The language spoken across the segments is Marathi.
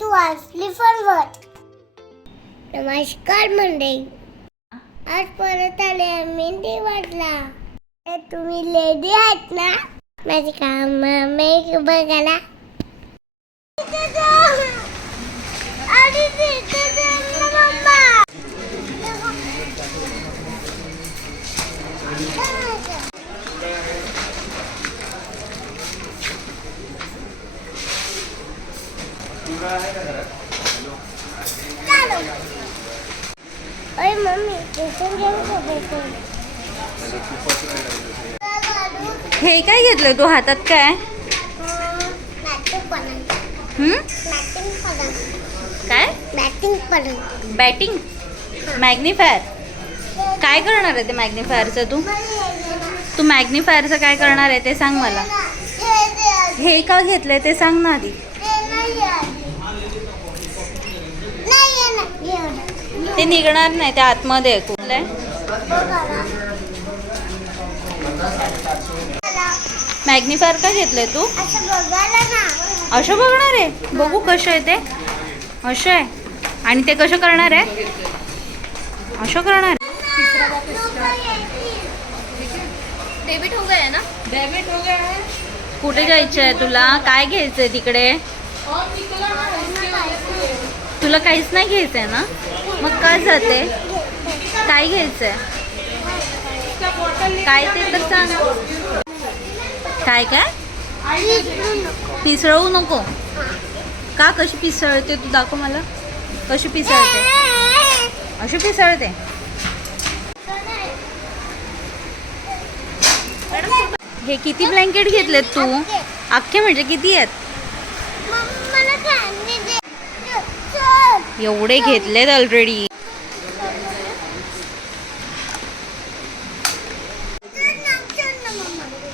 तू असली फॉरवर्ड. नमस्कार मंडळी, आज परत आले आम्ही दिवाळीला. तुम्ही लेडी आहात ना माझे काम मेक बघायला. आणि मम्मा अरे मम्मी हे काय घेतलं तू हातात? काय काय बॅटिंग मॅग्निफायर? काय करणार आहे ते मॅग्निफायरचं? तू मॅग्निफायरचं काय करणार आहे ते सांग मला. हे का घेतलंय ते सांग ना आधी. ते निघणार नाही, ते आतमध्ये कुठलंय? मॅग्निफायर का घेतलंय तू? असं बघणार आहे? बघू कसं आहे ते. असं आहे. आणि ते कसं करणार आहे? असं करणार. डेबिट हो गया ना? डेबिट हो गया है. कुठे जायचं आहे तुला? काय घ्यायचंय तिकडे? तुला काहीच नाही घ्यायचंय ना? मग का जाते? काय घ्यायचंय? काय ते तर सांग. काय काय? पिसळवू नको का? कशी पिसळते तू? दाखव मला कशी पिसळते. अशी पिसळते. हे किती ब्लँकेट घेतलेत तू? अख्खे म्हणजे किती आहेत? एवढे घेतलेत ऑलरेडी.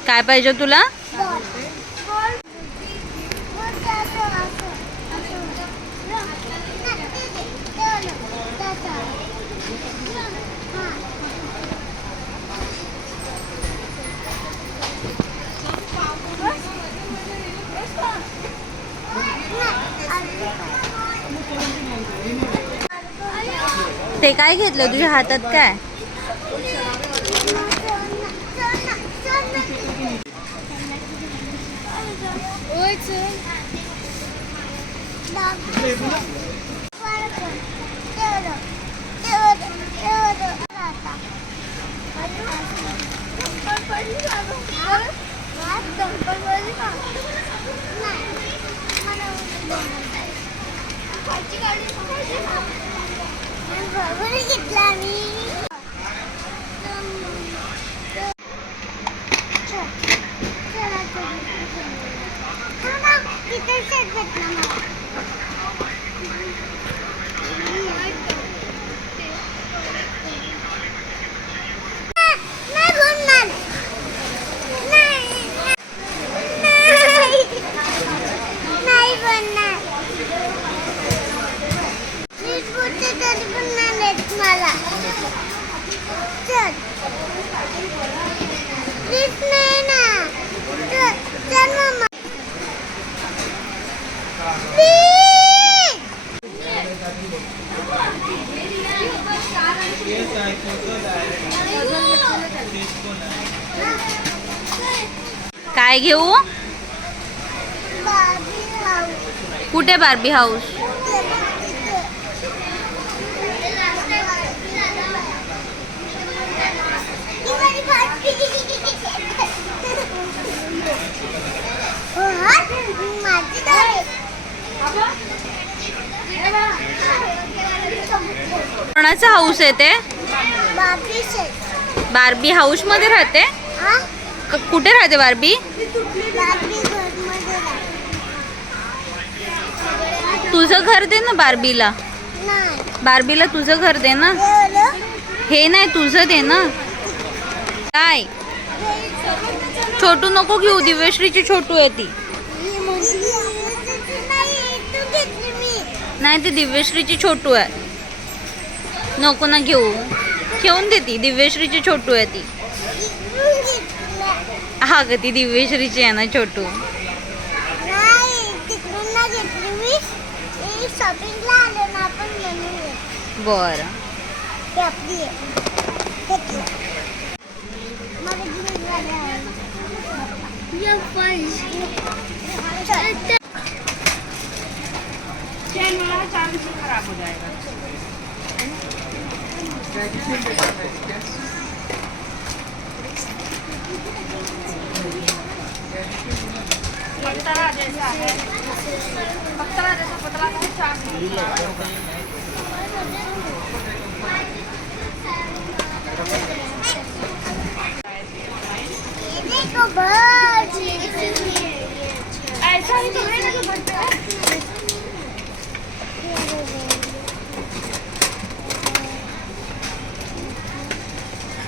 काय पाहिजे तुला? ते काय घेतलं तुझ्या हातात? काय घेतला मी. काय घेऊ? कुठे बार्बी हाऊस? कोणाचा हाऊस आहे ते? बार्बी हाऊस मध्ये राहते? कुठे राहते बार्बी? तुझं घर दे ना बार्बीला. बार्बीला तुझं घर दे ना. हे नाही, तुझं दे ना. काय छोटू नको घेऊ. दिव्यश्रीची छोटू आहे ती. नाही, ती दिव्यश्रीची छोटू आहे. नको ना घेऊ. घेऊन दे. ती दिव्यश्रीची छोटू आहे ती. हा ग, ती दिव्यश्रीची आहे ना छोटू. शॉपिंगला आलो ना आपण म्हणून बरं. ते आपली आहे. हे घे. मला घेऊन जायला आहे. ये पण. खराब हो जाएगा. पतला जैसा है. पतला जैसा पतला है चार. ये देखो बर्ड. ऐसा ही तो है ना जो बनता है.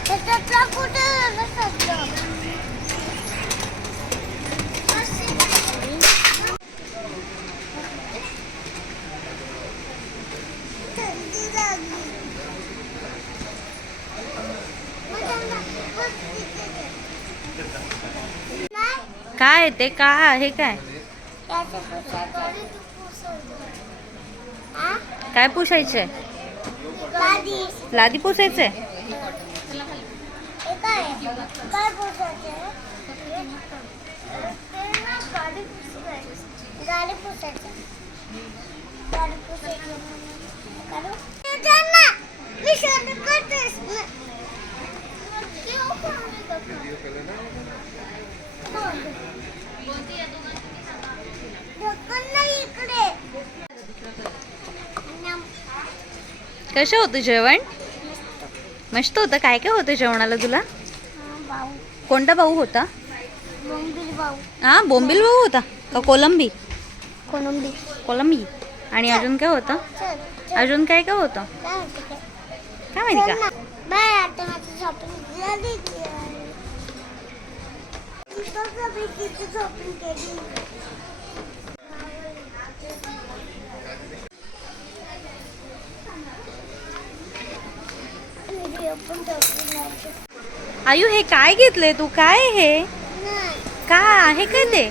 त्याचा कुठे बसतो. थंडी लागली. काय आहे ते? काय आहे? काय काय पुसायचंय? लादी पुसायचंय. काय पुसायचं? गाडी पुसायचं. गाडी पुसायचं. मी शोध करतेस ना. इकडे. कसं होतं जेवण? मस्त होतं. काय काय होतं जेवणाला तुला? भाऊ. कोणता भाऊ होता? बोंबील भाऊ. हा, बोंबील भाऊ होता का कोलंबी? कोलंबी. कोलंबी. आणि अजून काय होतं? अजून काय काय होतं? काय होतं ते? काय माहिती का? बाय, आता माझी शॉपिंग झाली. किती शॉपिंग केली. आयु, हे काय घेतलंय तू? काय हे? काय आहे काय ते?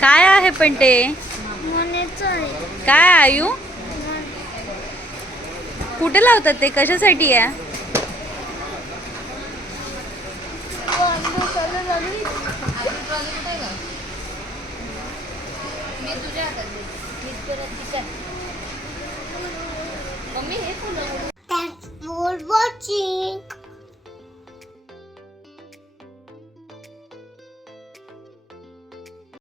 काय आहे पण ते? काय आयु? कुठे लावतात ते? कशासाठी आहे? मी तुझ्या हातात दे. मम्मी हे फुलं. Thanks for watching.